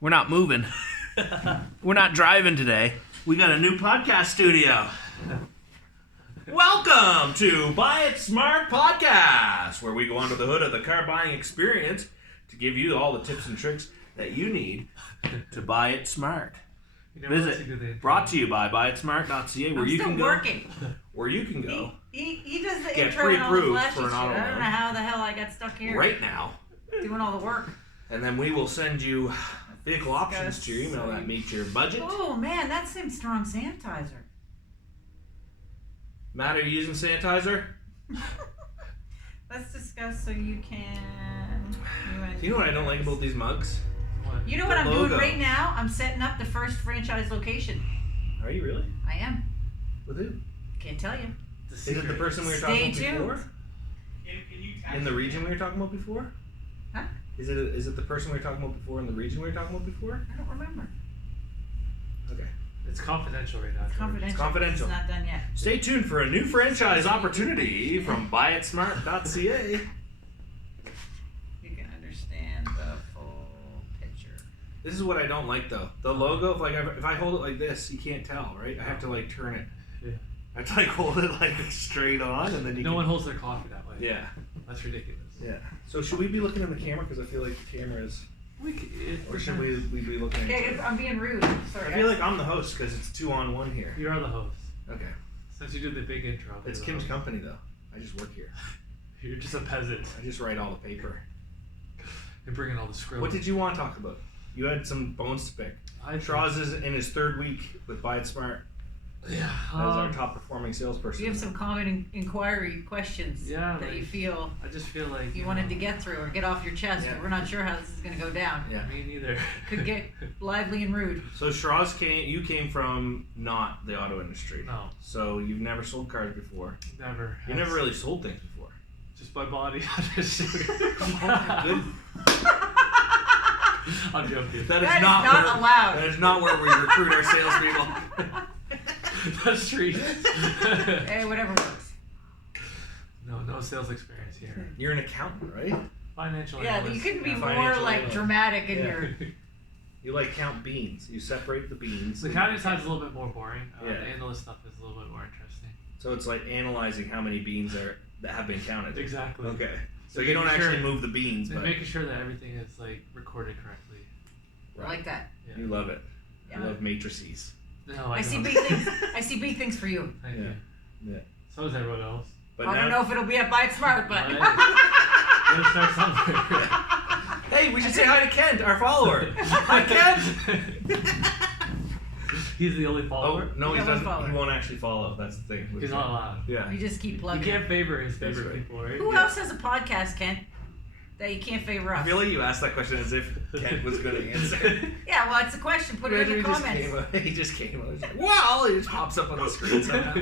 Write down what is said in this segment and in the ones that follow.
We're not moving. We're not driving today. We got a new podcast studio. Welcome to Buy It Smart Podcast, where we go under the hood of the car buying experience to give you all the tips and tricks that you need to buy it smart. Visit brought to you by buyitsmart.ca where you can go. Where you can go. He does the get intro and all the pre-approved flashy for an shit. auto I don't loan. know how the hell I got stuck here. Right now. Doing all the work. And then we will send you vehicle options to your email that meet your budget. Oh man, that's some strong sanitizer. Matt, are you using sanitizer? Let's discuss so you can. You know what I don't like about these mugs? You know what The I'm logo. doing right now? I'm setting up the first franchise location. Are you really? I am. With who? Can't tell you. Is it the person we were Stay talking about tuned. before? In the region we were talking about before? Huh? Is it the person we were talking about before in the region we were talking about before? I don't remember. Okay. It's confidential right now. It's confidential. It's confidential. It's not done yet. Stay tuned for a new franchise opportunity from buyitsmart.ca. You can understand the full picture. This is what I don't like though. The logo, if I hold it like this, you can't tell, right? I have to like turn it. Yeah. I have to like hold it like straight on and then you No one holds their coffee that way. Yeah. That's ridiculous. Yeah. So should we be looking in the camera? Because I feel like the camera is... Or should we be looking at each Okay, other? I'm being rude. Sorry. I feel like I'm the host because it's 2-on-1 here. You are the host. Okay. Since you did the big intro. It's you're the Kim's host. company though. I just work here. You're just a peasant. I just write all the paper. You're bringing all the scribble. What did you want to talk about? You had some bones to pick. Sheraz is in his third week with Buy It Smart Yeah. as our top performing salesperson. Do you have some common inquiry questions that you feel I just feel like you wanted to get through or get off your chest? Yeah. We're not sure how this is going to go down. Yeah. Me neither. Could get lively and rude. So Sheraz came from not the auto industry. No. So you've never sold cars before. Never. You never really sold things before. Just my body. Good. I'm joking. That is That is not not allowed. That is not where we recruit our salespeople. That's true. Hey, whatever works. No sales experience here. You're an accountant, right? Financial Yeah, analyst. you couldn't be more Financial like analyst. dramatic in Yeah. your. You like count beans. You separate the beans. The accounting side's a little bit more boring. Yeah. The analyst stuff is a little bit more interesting. So it's like analyzing how many beans that have been counted. Exactly. Okay. So you don't Making actually sure- move the beans, And but making sure that everything is like recorded correctly. I like that. Yeah. you love it. Yeah. You love matrices. No, I see don't. big things. I see big things for you. Thank Yeah. you. Yeah. So does everyone else. But I now, don't know if it'll be at Buy It Smart, but. Gotta start somewhere. Hey, we should say hi to Kent, our follower. Hi, Kent. He's the only Oh follower. no, he Yeah, one doesn't. follower. He won't actually follow. That's the thing. He's not allowed. Yeah. You just keep You plugging. can't favor his That's favorite right. people, right? Who Yeah. else has a podcast, Kent? That you can't favor us. I feel like you asked that question as if Kent was going to answer. Yeah, well, it's a question. Put it in the He just comments. came up- He just came. I was like, well, he just pops up on the screen somehow.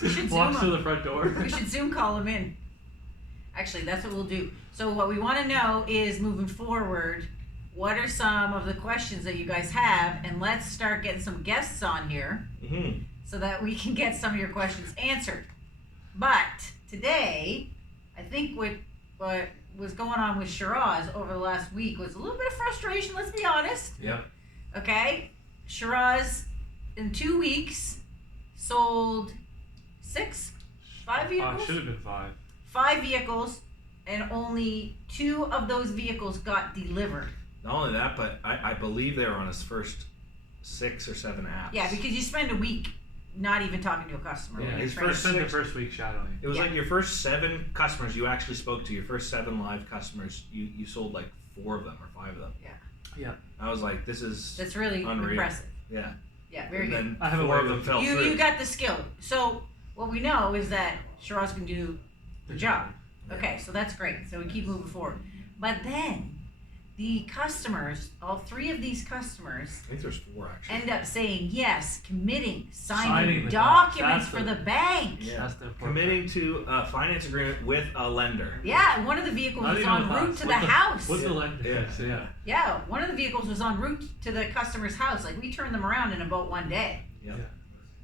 We should Walks Zoom to him. the front door. We should Zoom call him in. Actually, that's what we'll do. So what we want to know is, moving forward, what are some of the questions that you guys have? And let's start getting some guests on here Mm-hmm. so that we can get some of your questions answered. But today, I think what was going on with Sheraz over the last week was a little bit of frustration, let's be honest. Yep. Okay? Sheraz, in 2 weeks, sold 5 vehicles? Should have been 5. 5 vehicles, and only 2 of those vehicles got delivered. Not only that, but I believe they were on his first 6 or 7 apps. Yeah, because you spend a week not even talking to a customer. Yeah, when you're his training. first Spent the 6 first week shadowing. It was Yeah. like your first 7 customers you actually spoke to. Your first 7 live customers, you sold like 4 of them or 5 of them. Yeah. I was like, this is That's really unreal. impressive. Yeah. Yeah, very and good. then I have a 4 of way them of- fell through. You got the skill. So what we know is that Sheraz can do the job. Okay, so that's great. So we keep moving forward. But then the customers, all 3 of these customers, I think there's 4 actually. end up saying yes, committing, signing Signing the documents doc. for That's the bank. Yeah. That's the important Committing to a finance agreement with a lender. Yeah, one of the vehicles Not was even en with route us, to with the house. With the lender. Yeah. So, yeah. Yeah, one of the vehicles was en route to the customer's house. Like, we turned them around in about 1 day. Yeah.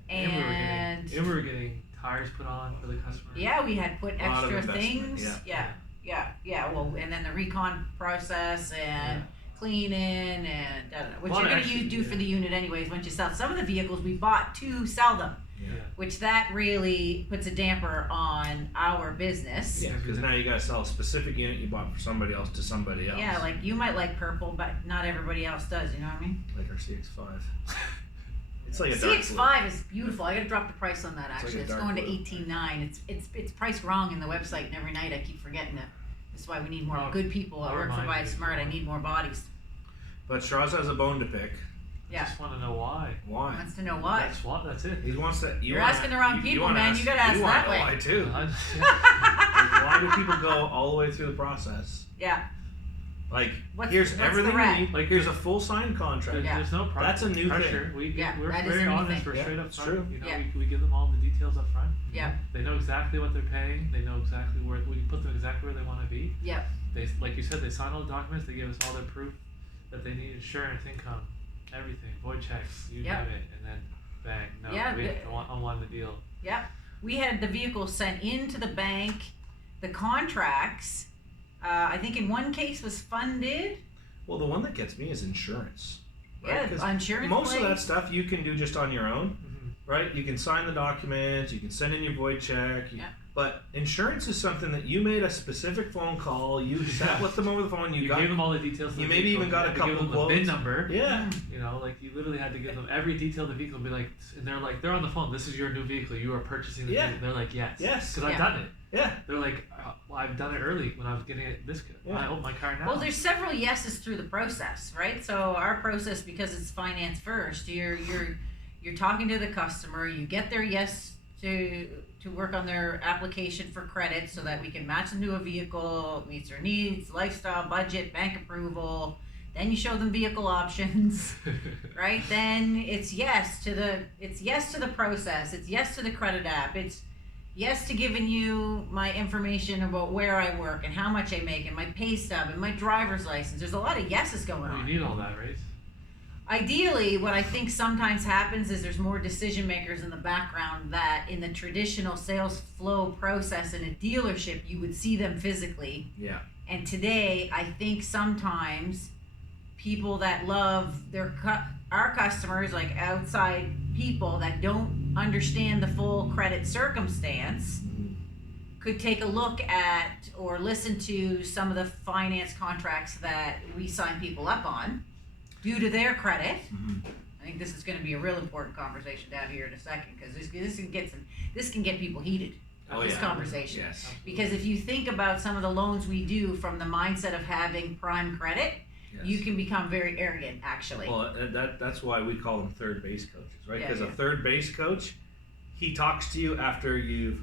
And we were getting tires put on for the customer. yeah, we had put A lot of extra investment, things. yeah. Yeah. Yeah. Well, and then the recon process and cleaning and which Well, you're going actually, to do for the unit anyways once you sell. Some of the vehicles we bought to sell them, which that really puts a damper on our business. Yeah, because now you got to sell a specific unit you bought for somebody else to somebody else. Yeah, like you might like purple, but not everybody else does. You know what I mean? Like our CX-5. It's like a dark blue. CX-5 is beautiful. I got to drop the price on that. It's Actually, like a it's dark going to blue. $18,900. It's priced wrong in the website, and every night I keep forgetting it. That's why we need more good people at work for Buy It Smart. I need more bodies. But Sheraz has a bone to pick. I just want to know why. Why? He wants to know why. That's it. He wants to. You're asking the wrong people, man. You gotta ask that way. Why too? I Like, why do people go all the way through the process? Yeah. Like, What's here's the everything rat? you need. Like, here's a full signed contract. Yeah. There's no That's a new pressure. thing. We're that is very a new honest. thing. We're Yeah, straight up it's front. true. You know, Yeah. we give them all the details up front. Yeah. They know exactly what they're paying. They know exactly where we put them exactly where they want to be. Yeah. They, like you said, they sign all the documents. They give us all their proof that they need: insurance, income, everything, void checks, you Yep. name it, and then bang. No, Yeah, I want the deal. Yeah. We had the vehicle sent into the bank. The contracts, I think in one case was funded. Well, the one that gets me is insurance. Right? 'Cause Yeah, insurance. most of that plates. stuff you can do just on your own, right? You can sign the documents, you can send in your void check. Yeah. But insurance is something that you made a specific phone call. You sat with them over the phone. You got. gave them all the details. Of You the maybe vehicle. even got You a had to couple give them quotes. the VIN number. Yeah. You know, like you literally had to give them every detail of the vehicle and be like, and they're on the phone. This is your new vehicle. You are purchasing the Yeah. vehicle. They're like, yes. Yes. Because I've Yeah. done it. Yeah. They're like, well, I've done it early when I was getting it this good. Yeah. I own my car now. Well, there's several yeses through the process, right? So our process, because it's finance first, you're talking to the customer. You get their yes to work on their application for credit so that we can match them to a vehicle, meets their needs, lifestyle, budget, bank approval. Then you show them vehicle options, right? Then it's yes to the process. It's yes to the credit app. It's yes to giving you my information about where I work and how much I make and my pay stub and my driver's license. There's a lot of yeses going Well, on. you need all that, right? Ideally, what I think sometimes happens is there's more decision makers in the background that in the traditional sales flow process in a dealership, you would see them physically. Yeah. And today, I think sometimes people that love our customers, like outside people that don't understand the full credit circumstance, could take a look at or listen to some of the finance contracts that we sign people up on due to their credit. Mm-hmm. I think this is going to be a real important conversation to have here in a second, because this can get people heated. This conversation. Yes. Because if you think about some of the loans we do from the mindset of having prime credit, Yes. you can become very arrogant, actually. Well, that's why we call them third base coaches, right? Yeah, Because yeah. a third base coach, he talks to you after you've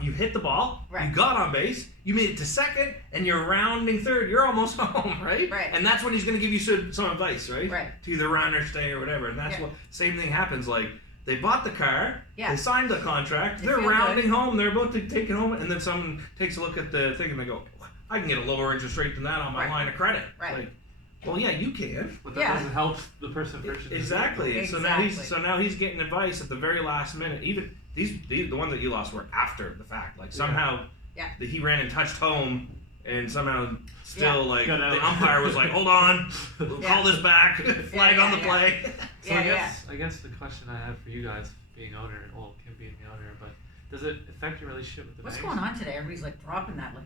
you hit the ball, Right. you got on base, you made it to second, and you're rounding third. You're almost home, right? Right. And that's when he's going to give you some advice, right? Right. To either run or stay or whatever. And that's Yeah. what same thing happens. Like they bought the car, Yeah. they signed the contract, They they're feel rounding home, they're about to take it home, and then someone takes a look at the thing and they go, I can get a lower interest rate than that on my Right. line of credit. Right. Like, well, yeah, you can. But that Yeah. doesn't help the person purchasing. Exactly. And Exactly. so now he's getting advice at the very last minute. Even the ones that you lost were after the fact. Like somehow Yeah. he ran and touched home, and somehow still like Got out. the umpire was like, "Hold on, we'll Yeah. call this back. Flag yeah, on the yeah. play." So Yeah, I guess the question I have for you guys, being owner, well, Kim being the owner, but does it affect your relationship with the What's banks? going on today? Everybody's like dropping that. Like,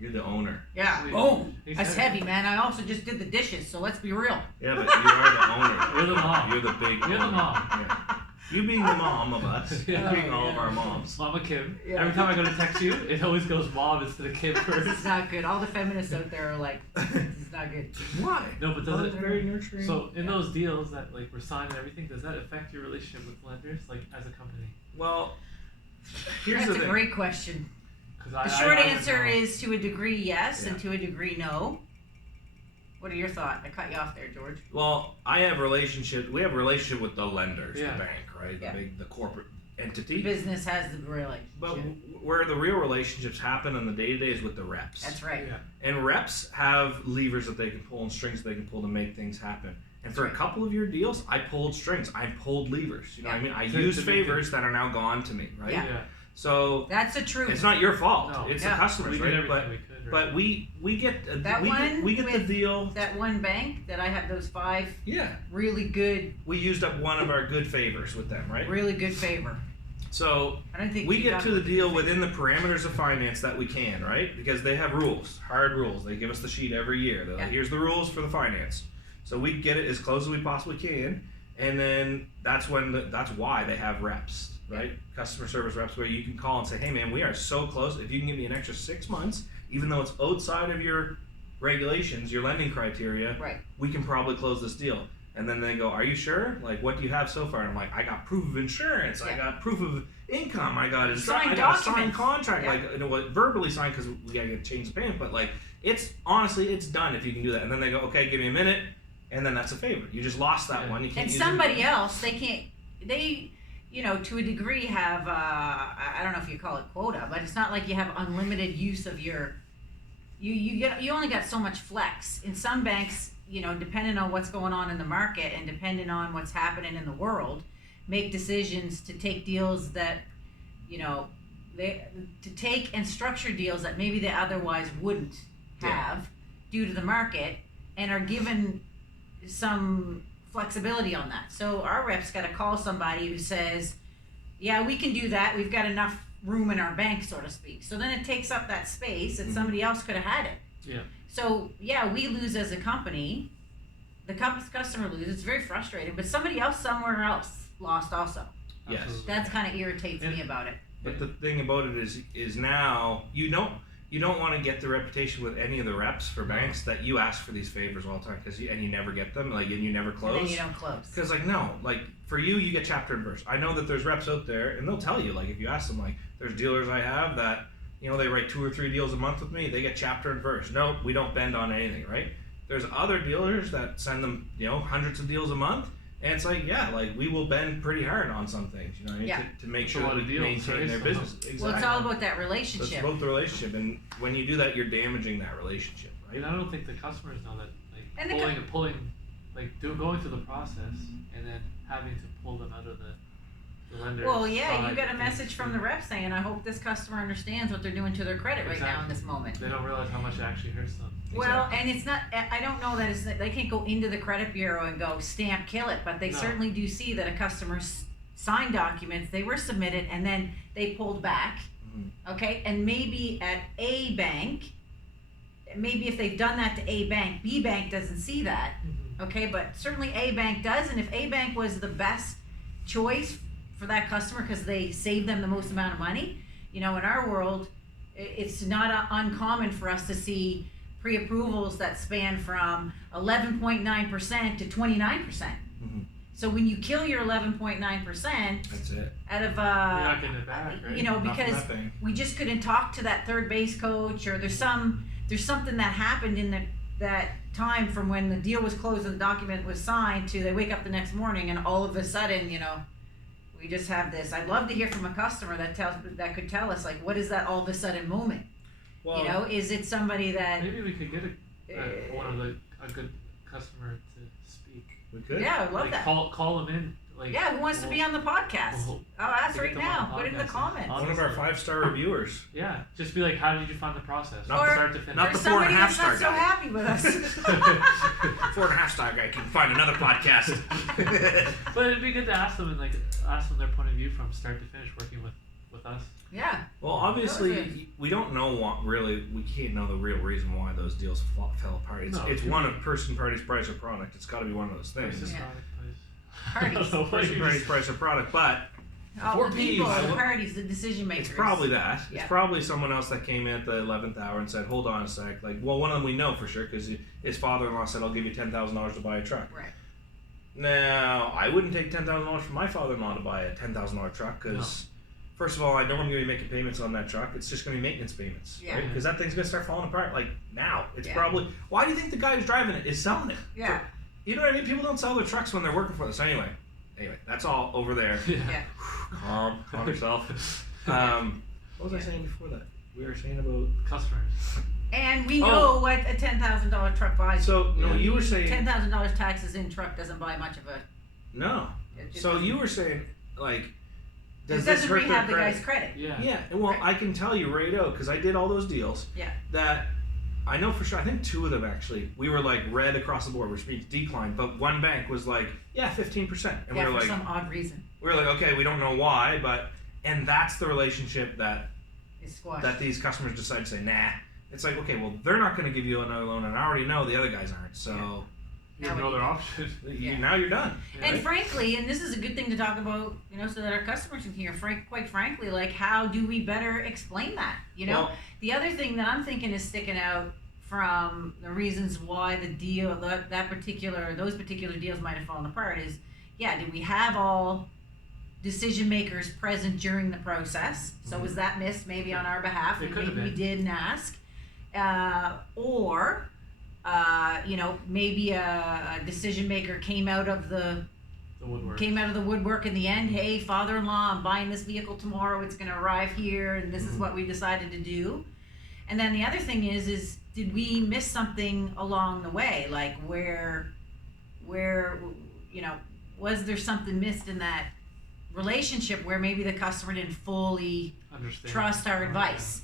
You're the owner. yeah. Wait, Boom. he That's said it. heavy, man. I also just did the dishes, so let's be real. Yeah, but you are the owner. You're the mom. You're the big. You're the owner. mom. Yeah. You being the mom of us. Yeah. You being all of Yeah. our moms. Mama Kim. Yeah. Every time I go to text you, it always goes mom instead of Kim This first. is not good. All the feminists out there are like, this is not good. Why? No, but Oh, does it's it? very nurturing. So in those deals that like were signed and everything, does that affect your relationship with lenders, like as a company? Well, here's That's the a thing. great question. Because The short answer is to a degree yes, and to a degree no. What are your thoughts? I cut you off there, George. Well, we have a relationship with the lenders, Yeah. the bank, right? Yeah. The corporate entity. Business has the relationship. But where the real relationships happen on the day-to-day is with the reps. That's right. Yeah. And reps have levers that they can pull and strings they can pull to make things happen. And for a couple of your deals, I pulled strings. I pulled levers. You know what I mean? I To used make favors that are now gone to me, right? Yeah. Yeah. So That's the truth. it's not your fault. No. It's Yeah. the customers, We did right? everything we could. But we get That one we get the with- deal. That one bank that I have those 5 Yeah, really good we used up one of our good favors with them, right? favor. So I don't think we you get got to the good deal favor. within the parameters of finance that we can, right? Because they have rules, hard rules. They give us the sheet every year. They're like, Yeah. here's the rules for the finance. So we get it as close as we possibly can, and then that's why they have reps, right? Customer service reps where you can call and say, hey man, we are so close. If you can give me an extra 6 months, even though it's outside of your regulations, your lending criteria, Right. we can probably close this deal. And then they go, are you sure? Like, what do you have so far? And I'm like, I got proof of insurance. I Yeah. got proof of income. I got Signed I got a signed documents. contract. Yeah. Like, verbally signed because we got to change the payment. But like, it's honestly, it's done if you can do that. And then they go, okay, give me a minute. And then that's a favor. You just lost that Yeah. one. You can't And use somebody it. else, they, to a degree have, I don't know if you call it quota, but it's not like you have unlimited use of your, you only got so much flex. In some banks, depending on what's going on in the market and depending on what's happening in the world, make decisions to take deals that, to take and structure deals that maybe they otherwise wouldn't have due to the market, and are given some flexibility on that. So our reps got to call somebody who says, yeah, we can do that. We've got enough room in our bank, so to speak. So then it takes up that space that somebody else could have had it. Yeah. So yeah, we lose as a company. The customer loses. It's very frustrating. But somebody else somewhere else lost also. Yes. Absolutely. That's kind of irritates me about it. But the thing about it is now you don't want to get the reputation with any of the reps for banks that you ask for these favors all the time and you never get them, like, and you never close. And then you don't close. Because for you get chapter and verse. I know that there's reps out there, and they'll tell you, like, if you ask them, like, there's dealers I have that, they write 2 or 3 deals a month with me, they get chapter and verse. No, we don't bend on anything, right? There's other dealers that send them, hundreds of deals a month, and it's like, yeah, like, we will bend pretty hard on some things, Yeah. to make It's sure a lot that of we deals, maintain right? their business. Exactly. Well, it's all about that So it's relationship. about the relationship, and when you do that, you're damaging that relationship, right? And I don't think the customers know that, And the like, pulling, going through the process and then having to pull them out of the lender. Well, yeah, you got a message from the rep saying, I hope this customer understands what they're doing to their credit right now in this moment. They don't realize how much it actually hurts them. Well, and it's not, I don't know that they can't go into the credit bureau and go stamp kill it, but they No. certainly do see that a customer's signed documents, they were submitted and then they pulled back. Mhm. Okay, and maybe at A bank, maybe if they've done that to A bank, B bank doesn't see that. Okay, but certainly A bank does, and if A bank was the best choice for that customer because they saved them the most amount of money, in our world, it's not uncommon for us to see pre-approvals that span from 11.9% to 29%. Mhm. So when you kill your 11.9% That's it. out of You're not getting it back, right? know, Not from because that thing. we just couldn't talk to that third base coach, or there's something that happened in that time from when the deal was closed and the document was signed to they wake up the next morning and all of a sudden, we just have this. I'd love to hear from a customer that could tell us, like, what is that all of a sudden moment? Well, Is it somebody that Maybe we could get a good customer to speak. we could. yeah, I love that. Call them in. Yeah, who wants to be on the podcast? We'll- I'll ask we'll right get them on now. the Put it in the podcast. comments. One of our 5-star reviewers. Yeah, just be like, how did you find the process? Not From the- start to finish. not There's the 4.5 somebody that's star not so guy. happy with us. 4.5 star guy can find another podcast. But it'd be good to ask them their point of view from start to finish working with us. Yeah. Well, That was obviously, we don't know we can't know the real reason why those deals fell apart. It's one of person, parties, price, or product. It's got to be one of those things. Versus Yeah. product, please. Parties. I don't know what Person, you parties, just- price, or product. But Oh, For the people, peeves. the parties, the decision makers. it's probably that. Yeah. It's probably someone else that came in at the 11th hour and said, hold on a sec. Like, well, one of them we know for sure because his father-in-law said, I'll give you $10,000 to buy a truck. Right. Now, I wouldn't take $10,000 from my father-in-law to buy a $10,000 truck because, first of all, I know I'm going to be making payments on that truck. It's just going to be maintenance payments, Yeah. right? Because that thing's going to start falling apart like now. It's Yeah. probably. Why do you think the guy who's driving it is selling it? Yeah. You know what I mean? People don't sell their trucks when they're working for us anyway. Anyway, that's all over there. Yeah. Calm yourself. What was I saying before that? We were saying about. Customers. And we know what a $10,000 truck buys. So no, you were saying $10,000 taxes in truck doesn't buy much of a. no. it just So doesn't- you were saying like It does this doesn't hurt their rehab the credit? guy's credit. Yeah. Yeah, well, Right. I can tell you right out because I did all those deals. Yeah. That I know for sure. I think 2 of them actually. We were like red across the board, which means decline. But one bank was like, yeah, 15%, and Yeah, we were for like, some odd reason. okay, we don't know why, and that's the relationship that It's squashed. that these customers decide to say, nah. It's like, okay, well, they're not going to give you another loan, and I already know the other guys aren't. So You have no other option. now you're done. And right? frankly, and this is a good thing to talk about, so that our customers can hear, quite frankly, like, how do we better explain that? Well, The other thing that I'm thinking is sticking out from the reasons why the deal, those particular deals might have fallen apart is, did we have all decision makers present during the process? So was that missed maybe on our behalf? It And could have maybe we been. didn't ask. Or maybe a decision maker came out of the woodwork in the end. Hey, father-in-law, I'm buying this vehicle tomorrow. It's going to arrive here, and this is what we decided to do. And then the other thing is did we miss something along the way? Like where was there something missed in that relationship where maybe the customer didn't fully trust our advice?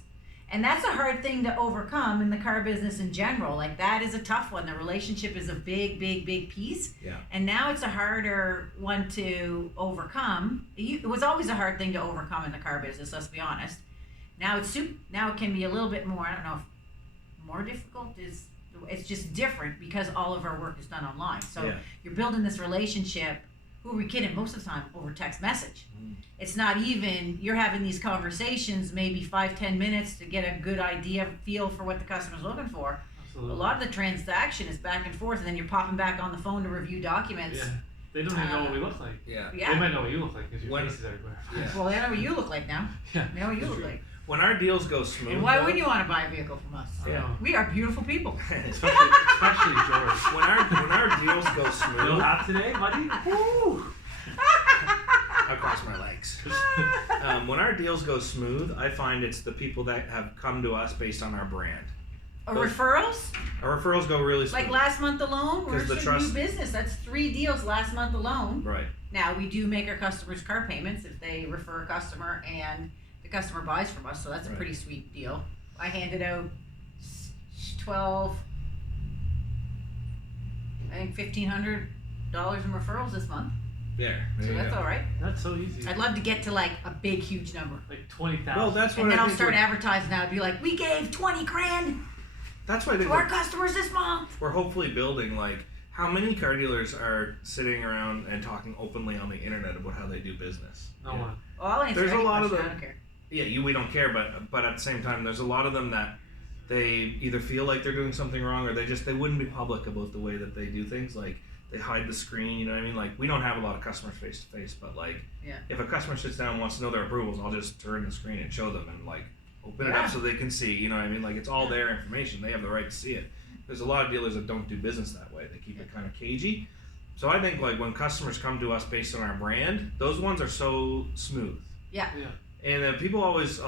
And that's a hard thing to overcome in the car business in general. Like, that is a tough one. The relationship is a big, big, big piece. Yeah. And now it's a harder one to overcome. It was always a hard thing to overcome in the car business, let's be honest. Now it can be a little bit more, I don't know if more difficult is, it's just different because all of our work is done online. So you're building this relationship, who are we kidding, most of the time over text message. It's not even, you're having these conversations maybe 5-10 minutes to get a good idea, feel for what the customer's looking for. Absolutely. A lot of the transaction is back and forth, and then you're popping back on the phone to review documents. Yeah. They don't even know what we look like. Yeah. They might know what you look like because your face is everywhere. Yeah. Well, they know what you look like now. Yeah. They know what you look like. When our deals go smooth, And why wouldn't you want to buy a vehicle from us? I know. We are beautiful people. Especially George. when our deals go Little smooth, hot today, buddy? Woo! I cross my legs. When our deals go smooth, I find it's the people that have come to us based on our brand. Referrals? Our referrals go really smooth. Like last month alone, we're 'Cause the some trust- new business. That's 3 deals last month alone. Right. Now, we do make our customers car payments if they refer a customer and the customer buys from us, so that's a Right. pretty sweet deal. I handed out 12, I think $1,500 in referrals this month. Yeah. So that's all right. That's so easy. I'd love to get to like a big, huge number. Like 20,000. Well, that's what And then I I'll think start we're- advertising now. I'd be like, we gave 20 grand That's what I think to our customers this month. we're hopefully building. Like, how many car dealers are sitting around and talking openly on the internet about how they do business? No one. Well, I'll answer There's a any lot of question. I them- don't care. Yeah, we don't care, but at the same time, there's a lot of them that they either feel like they're doing something wrong, or they wouldn't be public about the way that they do things. Like, they hide the screen, you know what I mean? Like, we don't have a lot of customers face to face, but like, Yeah. if a customer sits down and wants to know their approvals, I'll just turn the screen and show them and like open it Yeah. up so they can see, you know what I mean? Like, it's all their information. They have the right to see it. There's a lot of dealers that don't do business that way. They keep it kind of cagey. So I think like when customers come to us based on our brand, those ones are so smooth. Yeah. And a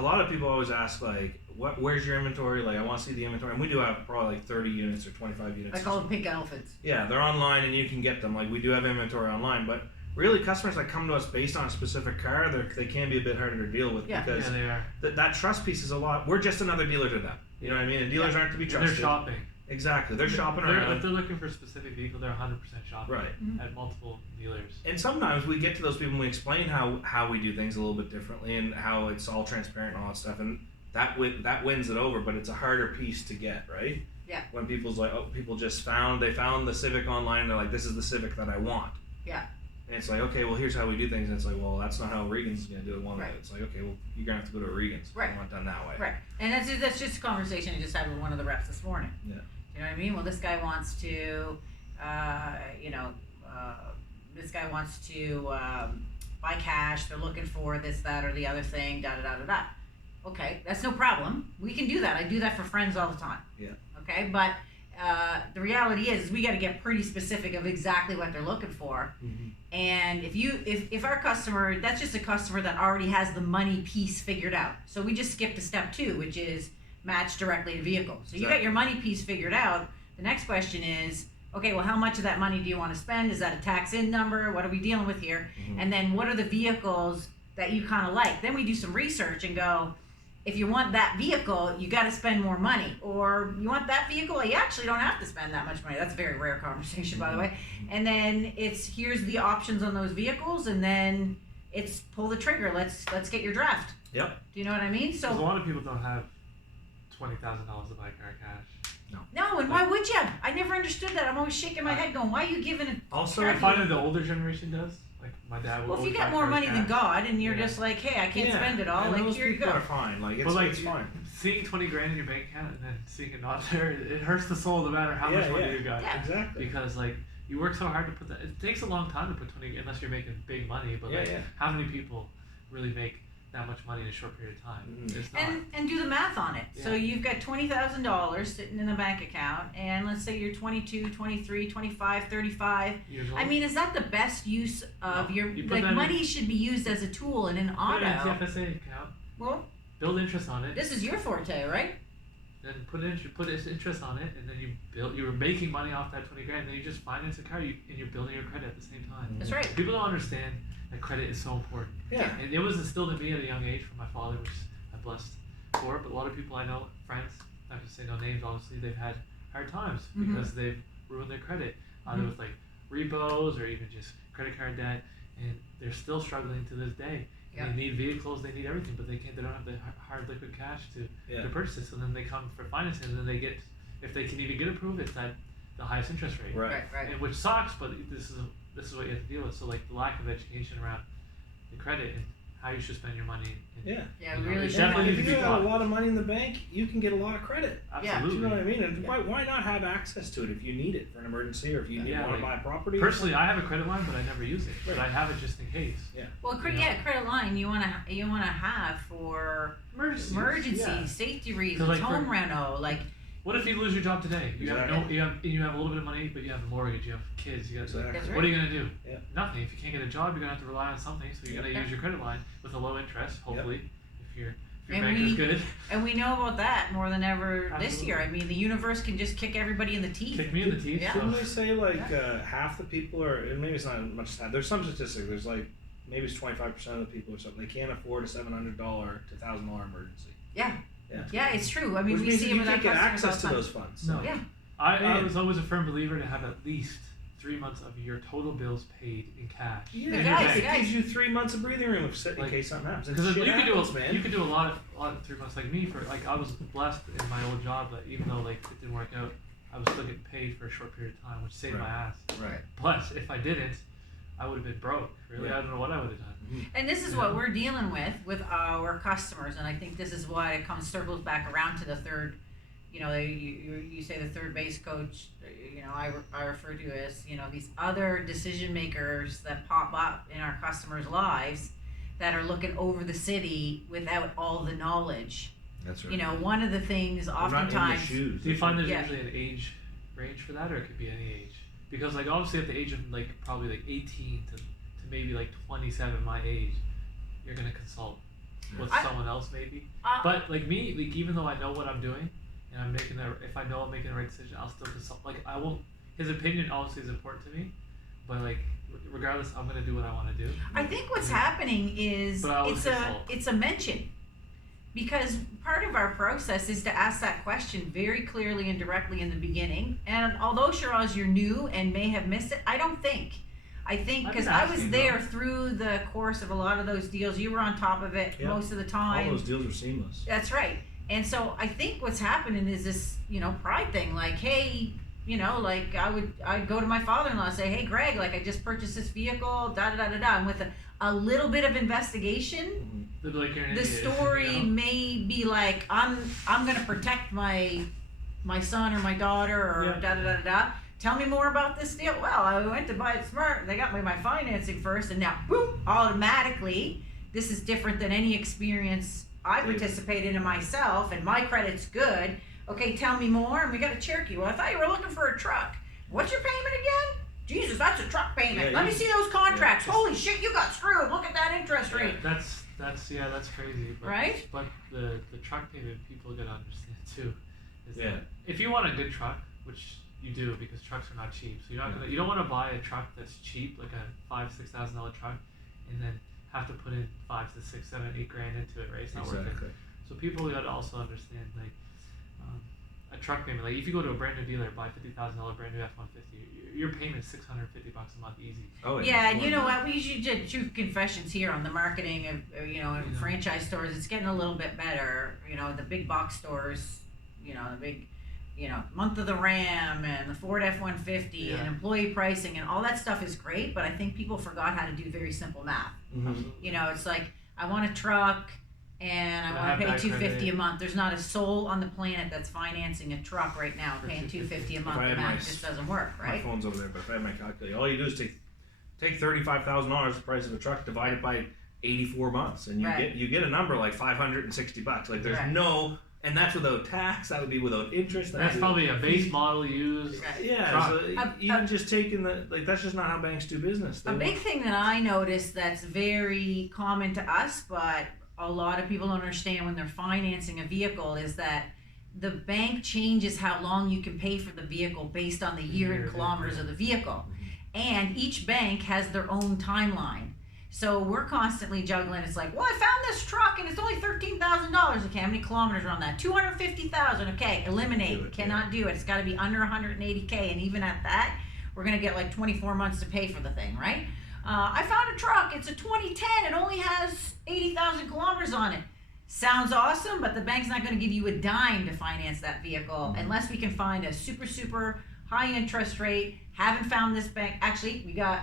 lot of people always ask like, where's your inventory? Like, I want to see the inventory. And we do have probably like 30 units or 25 units. I call them pink elephants. Yeah, they're online and you can get them. Like, we do have inventory online, but really customers that come to us based on a specific car, they can be a bit harder to deal with because Yeah, they are. that trust piece is a lot. We're just another dealer to them. You know what I mean? And dealers aren't to be And trusted. they're shopping. Exactly. They're shopping If around. they're looking for a specific vehicle, they're 100% shopping Right. at multiple dealers. And sometimes we get to those people and we explain how we do things a little bit differently and how it's all transparent and all that stuff, and that wins it over. But it's a harder piece to get, right? Yeah. When people's like, people just found the Civic online, and they're like, this is the Civic that I want. Yeah. And it's like, okay, well, here's how we do things. And it's like, well, that's not how Regan's gonna do it. Right. It's like, okay, well, you're gonna have to go to Regan's. Right. It's not done that way. Right. And that's just a conversation I just had with one of the reps this morning. Yeah. You know what I mean? Well, this guy wants to, this guy wants to buy cash. They're looking for this, that, or the other thing. Da da da da da. Okay, that's no problem. We can do that. I do that for friends all the time. Yeah. Okay, but the reality is we got to get pretty specific of exactly what they're looking for. Mm-hmm. And if our customer, that's just a customer that already has the money piece figured out. So we just skipped to step 2, which is match directly to vehicle. So you got your money piece figured out. The next question is, okay, well, how much of that money do you want to spend? Is that a tax in number? What are we dealing with here? Mm-hmm. And then what are the vehicles that you kind of like. Then we do some research and go, if you want that vehicle, you got to spend more money. Or you want that vehicle, you actually don't have to spend that much money. That's a very rare conversation, by the way. And then it's, here's the options on those vehicles, and then it's pull the trigger. Let's get your draft. Yep. Do you know what I mean? So a lot of people don't have $20,000 to buy a car cash. No, and why would you? I never understood that. I'm always shaking my head going, why are you giving it? Also, I find that the older generation does. Like my dad would. Well, if you always got buy more cars money than cash. God, and you're just like, hey, I can't spend it all, and like, those here you people go. are fine. Like, it's, But like it's fine. seeing 20 grand in your bank account and then seeing it not there, it hurts the soul no matter how much money you got. Yeah. Exactly. Because like you work so hard to put that. It takes a long time to put 20 unless you're making big money. But how many people really make that much money in a short period of time? It's not. And do the math on it. So you've got $20,000 sitting in the bank account, and let's say you're 22, 23, 25, 35. Years old. I mean, is that the best use of your, like, money should be used as a tool in an auto. Put it in a TFSA account. Well, build interest on it. this is your forte, right? Then put interest on it, and then you were making money off that 20 grand, and then you just finance a car, and you're building your credit at the same time. That's right. People don't understand that credit is so important. Yeah. And it was instilled in me at a young age from my father, which I'm blessed for. But a lot of people I know, friends, not to say no names, obviously, they've had hard times because they've ruined their credit, either with like repos or even just credit card debt, and they're still struggling to this day. Yeah. They need vehicles, they need everything, but they don't have the hard liquid cash to purchase it. So then they come for financing, and then they get, if they can even get approved, it's at the highest interest rate. Right. And which sucks, but this is what you have to deal with. So like the lack of education around the credit and how you should spend your money. And, Yeah, you know, really it should. definitely If needs you to be have a taught. lot of money in the bank, you can get a lot of credit. Absolutely. Do you know what I mean? And why not have access to it if you need it for an emergency or if you want to buy a property? Personally, I have a credit line, but I never use it. But I have it just in case. Well, credit line you wanna have for emergencies, safety reasons, like home reno, like. What if you lose your job today? You have you have a little bit of money, but you have a mortgage, you have kids, you got Exactly. what are you gonna do? Yeah. Nothing. If you can't get a job, you're gonna have to rely on something. So you're gonna use your credit line with a low interest, hopefully, if your bank is good. And we know about that more than ever this Absolutely. year. I mean, the universe can just kick everybody in the teeth. Kick me in the teeth. Yeah. Didn't they say like half the people are, and maybe it's not much as half, there's some statistic, there's like, maybe it's 25% of the people or something, they can't afford a $700 to $1,000 emergency. Yeah, it's true. I mean, Which we means see that them you with our can't get customers all access the to time. those funds. No. Yeah. I was always a firm believer to have at least 3 months of your total bills paid in cash. Yeah, guys, it gives you 3 months of breathing room in Like, case something happens. Because you man. could do a lot of 3 months like me for like I was blessed in my old job that even though like it didn't work out, I was still getting paid for a short period of time, which saved my ass. Right. Plus, if I didn't, I would have been broke. Really, I don't know what I would have done. And this is what we're dealing with our customers, and I think this is why it circles back around to the third. You know, you say the third base coach. You know, I refer to as these other decision makers that pop up in our customers' lives that are looking over the city without all the knowledge. That's right. You know, one of the things oftentimes. Do you find there's usually an age range for that, or it could be any age? Because like obviously at the age of like probably like 18 to maybe like 27, my age, you're gonna consult with someone else maybe. But like me, like even though I know what I'm doing and I'm making if I know I'm making the right decision, I'll still consult. Like I won't. His opinion obviously is important to me, but like regardless, I'm gonna do what I want to do. I think what's happening is it's a mention. Because part of our process is to ask that question very clearly and directly in the beginning. And although, Sheraz, you're new and may have missed it, I think because I was there through the course of a lot of those deals. You were on top of it most of the time. All those deals are seamless. That's right. And so I think what's happening is this, pride thing. Like, hey, like I'd go to my father-in-law and say, hey, Greg, like I just purchased this vehicle, da-da-da-da-da. And with a little bit of investigation, the story may be like, I'm gonna protect my son or my daughter or da-da-da-da-da. Tell me more about this deal. Well, I went to buy it smart. They got me my financing first, and now, boom, automatically, this is different than any experience I participated in myself, and my credit's good. Okay, tell me more. And we got a Cherokee. Well, I thought you were looking for a truck. What's your payment again? Jesus, that's a truck payment. Let me see those contracts. Holy shit, you got screwed. Look at that interest rate. That's crazy. But, right? But the truck payment people gotta understand too is that if you want a good truck, which you do because trucks are not cheap, so you don't want to buy a truck that's cheap, like a $5,000-$6,000 truck, and then have to put in 5 to 6, 7, 8 grand into it, right? It's not worth it. So people got to also understand, like, a truck payment. Like, if you go to a brand new dealer, buy $50,000 brand new F-150, your payment is $650 a month easy. Oh yeah, and you know what? We should do truth confessions here on the marketing of franchise stores. It's getting a little bit better. The big box stores. The big. Month of the Ram and the Ford F-150 and employee pricing and all that stuff is great, but I think people forgot how to do very simple math. Mm-hmm. It's like, I want a truck and I want to pay $250 a month. There's not a soul on the planet that's financing a truck right now paying $250 a month. The math just doesn't work, right? My phone's over there, but if I had my calculator, all you do is take $35,000, the price of a truck, divide it by 84 months, and you get a number like $560. Like there's no. And that's without tax. That would be without interest. That's probably a base model used. Yeah, so even just taking that's just not how banks do business. A big thing that I noticed that's very common to us, but a lot of people don't understand when they're financing a vehicle is that the bank changes how long you can pay for the vehicle based on the year and kilometers of the vehicle. And each bank has their own timeline. So we're constantly juggling. It's like, well, I found this truck and it's only $13,000. Okay, how many kilometers are on that? 250,000. Okay, eliminate. Cannot do it. It's got to be under 180K. And even at that, we're going to get like 24 months to pay for the thing, right? I found a truck. It's a 2010. It only has 80,000 kilometers on it. Sounds awesome, but the bank's not going to give you a dime to finance that vehicle unless we can find a super, super high interest rate. Haven't found this bank. Actually, we got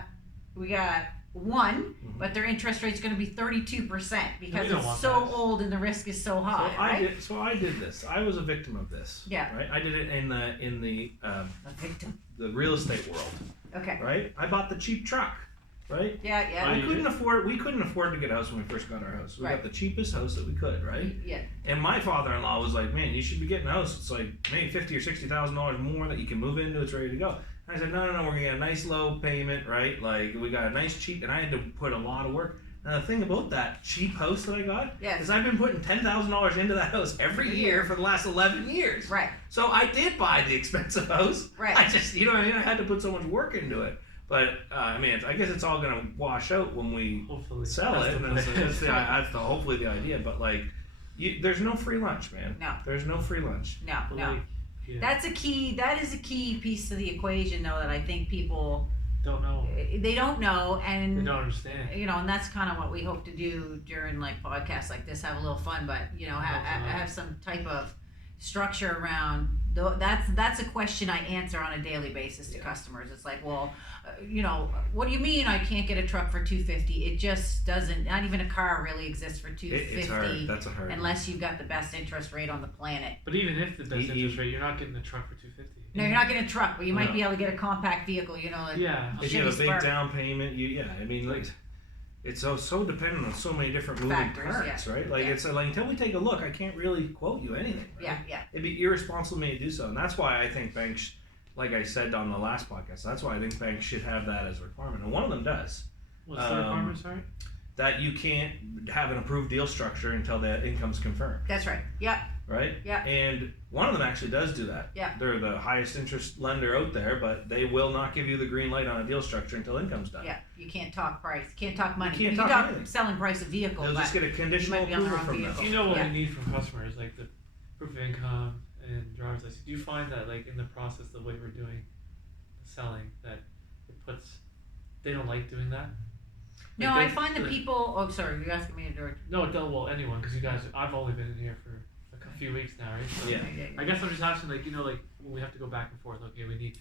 one, but their interest rate's going to be 32% because it's so old and the risk is so high. So I did this. I was a victim of this. Yeah. Right. I did it in the a victim. The real estate world. Okay. Right. I bought the cheap truck. Right. Yeah. We couldn't afford to get a house when we first got our house. We got the cheapest house that we could. Right. Yeah. And my father-in-law was like, "Man, you should be getting a house. It's like maybe $50,000 or $60,000 more that you can move into. It's ready to go." I said, no, we're gonna get a nice low payment, right? Like we got a nice cheap, and I had to put a lot of work. Now the thing about that cheap house that I got is I've been putting $10,000 into that house every year for the last 11 years. Right. So I did buy the expensive house. Right. I just, I had to put so much work into it. But I guess it's all gonna wash out when we sell it. And that's hopefully the idea. But like, there's no free lunch, man. No. There's no free lunch. No. Yeah. That is a key piece to the equation, though, that I think people don't know. They don't know, and they don't understand. And that's kind of what we hope to do during like podcasts like this. Have a little fun, but have some type of structure around. That's a question I answer on a daily basis to customers. It's like, well, what do you mean I can't get a truck for $250? It just doesn't. Not even a car really exists for $250. It's hard. That's a hard. Unless you've got the best interest rate on the planet. But even if the best interest rate, you're not getting a truck for $250. No, you're not getting a truck, but you might be able to get a compact vehicle. Like if you have a big down payment, it's so dependent on so many different moving parts, right? Like it's like until we take a look, I can't really quote you anything. Right? Yeah. It'd be irresponsible of me to do so, and that's why I think banks, like I said on the last podcast, that's why I think banks should have that as a requirement, and one of them does. What's the requirement? Sorry. That you can't have an approved deal structure until the income's confirmed. That's right. Yeah. Right? Yeah. And one of them actually does do that. Yeah. They're the highest interest lender out there, but they will not give you the green light on a deal structure until income's done. Yeah. You can't talk price. You can't talk money. You can't talk anything. Selling price of vehicle. They'll just get a conditional approval from them. You know what we need from customers, like the proof of income and driver's license. Do you find that like in the process, the way we're doing selling, that they don't like doing that? No, I find that people. Oh, sorry, you're asking me to do it. No, anyone, because you guys. I've only been in here for a few weeks now, right? So I guess I'm just asking, like, when we have to go back and forth. Okay, we need.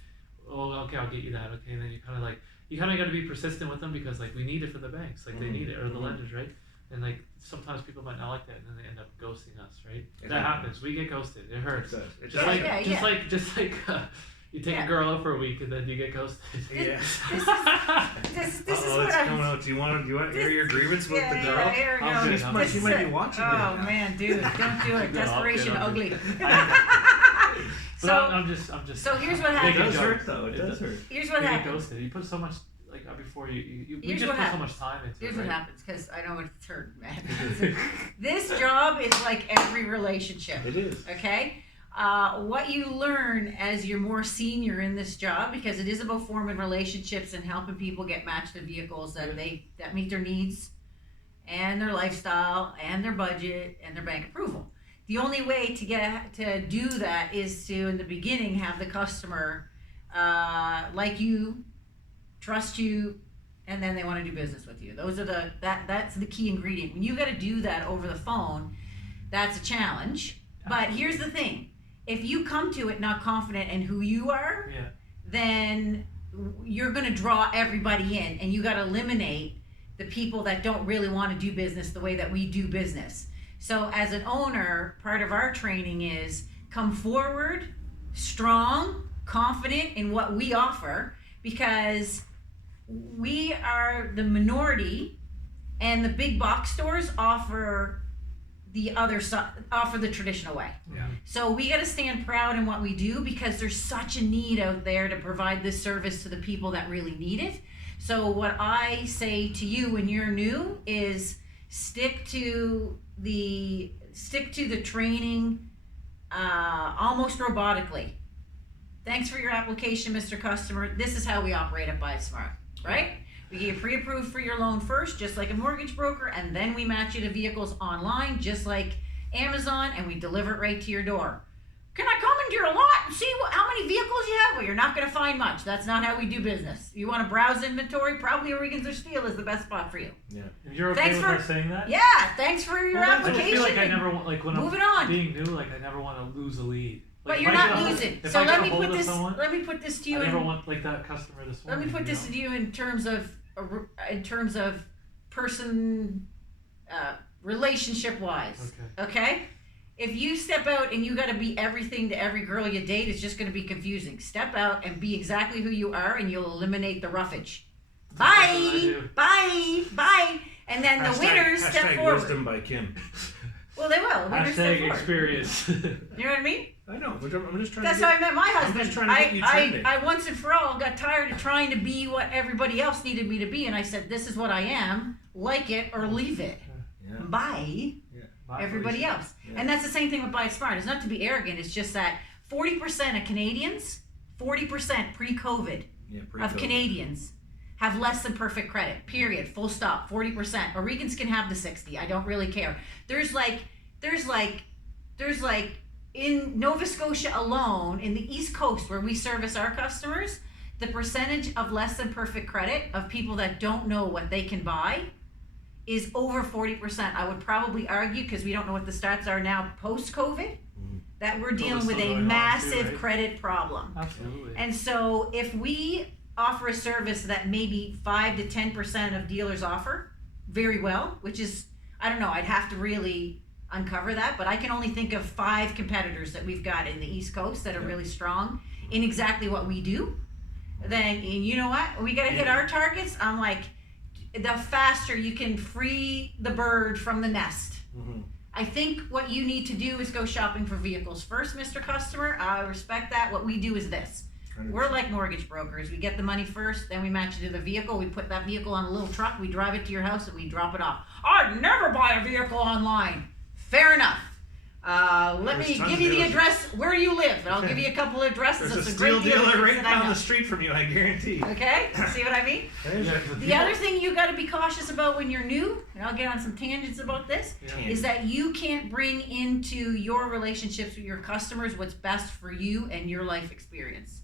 Oh, okay, I'll get you that. Okay, and then you kind of got to be persistent with them because like we need it for the banks, like they need it, or the lenders, right? And like sometimes people might not like that, and then they end up ghosting us, right? That happens. We get ghosted. It hurts. Just like. You take a girl out for a week and then you get ghosted. This is what I'm coming out. Do you want to air your grievance with the girl? Yeah, she might be watching. Oh man, dude, don't do it. Desperation ugly. I'm just. So here's what happens. It does hurt though. It does hurt. Here's what happens. Ghosted. You put so much before you just put so much time into it. Here's what happens, because I know it's hurt, man. This job is like every relationship. It is. Okay. What you learn as you're more senior in this job, because it is about forming relationships and helping people get matched to vehicles that meet their needs, and their lifestyle and their budget and their bank approval. The only way to do that is to, in the beginning, have the customer like you, trust you, and then they want to do business with you. Those are that's the key ingredient. When you got to do that over the phone, that's a challenge. But here's the thing: if you come to it not confident in who you are, then you're going to draw everybody in, and you got to eliminate the people that don't really want to do business the way that we do business. So as an owner, part of our training is come forward, strong, confident in what we offer, because we are the minority, and the big box stores offer the other side, offer the traditional way. Yeah. So we got to stand proud in what we do, because there's such a need out there to provide this service to the people that really need it. So what I say to you when you're new is stick to the training almost robotically. Thanks for your application, Mr. Customer. This is how we operate at Buy It Smart, right? We get you pre-approved for your loan first, just like a mortgage broker, and then we match you to vehicles online, just like Amazon, and we deliver it right to your door. Can I come into your lot and see how many vehicles you have? Well, you're not going to find much. That's not how we do business. You want to browse inventory? Probably O'Regan's or Steel is the best spot for you. Yeah. You're okay with us saying that? Yeah, thanks for your application. I feel like I never want, like when Moving I'm on. being new, like I never want to lose a lead. Like, But you're not losing. So let me put this to you. I never want like that customer this morning. Let me put this to you in terms of person relationship wise. Okay? If you step out and you got to be everything to every girl you date, it's just going to be confusing. Step out and be exactly who you are, and you'll eliminate the roughage. Bye, bye, bye. And then the winners step forward. Wisdom by Kim. Well, they will. The winners step forward. Experience. You know what I mean? I know. I'm just trying. That's how I met my husband. I'm just trying to get you trending. I once and for all got tired of trying to be what everybody else needed me to be, and I said, "This is what I am. Like it or leave it." Yeah. Bye. Everybody else. Yeah. And that's the same thing with Buy It Smart. It's not to be arrogant. It's just that 40% of Canadians, 40% pre-COVID of Canadians have less than perfect credit. Period. Full stop. 40%. O'Regans can have the 60. I don't really care. There's like in Nova Scotia alone, in the East Coast where we service our customers, the percentage of less than perfect credit of people that don't know what they can buy is over 40%. I would probably argue, because we don't know what the stats are now post-COVID, that we're dealing with a massive credit problem. Absolutely. And so if we offer a service that maybe 5 to 10% of dealers offer very well, which is, I don't know, I'd have to really uncover that, but I can only think of 5 competitors that we've got in the East Coast that are really strong in exactly what we do. Then, and you know what? We got to hit our targets. I'm like, the faster you can free the bird from the nest. I think what you need to do is go shopping for vehicles first, Mr. Customer. I respect that. What we do is this. 100%. We're like mortgage brokers. We get the money first, then we match you to the vehicle. We put that vehicle on a little truck. We drive it to your house, and we drop it off. I'd never buy a vehicle online. Fair enough. Let me give you the address where you live. I'll give you a couple of addresses. There's a Steel dealer right down the street from you, I guarantee. Okay? See what I mean? The other thing you got to be cautious about when you're new, and I'll get on some tangents about this, is that you can't bring into your relationships with your customers what's best for you and your life experience.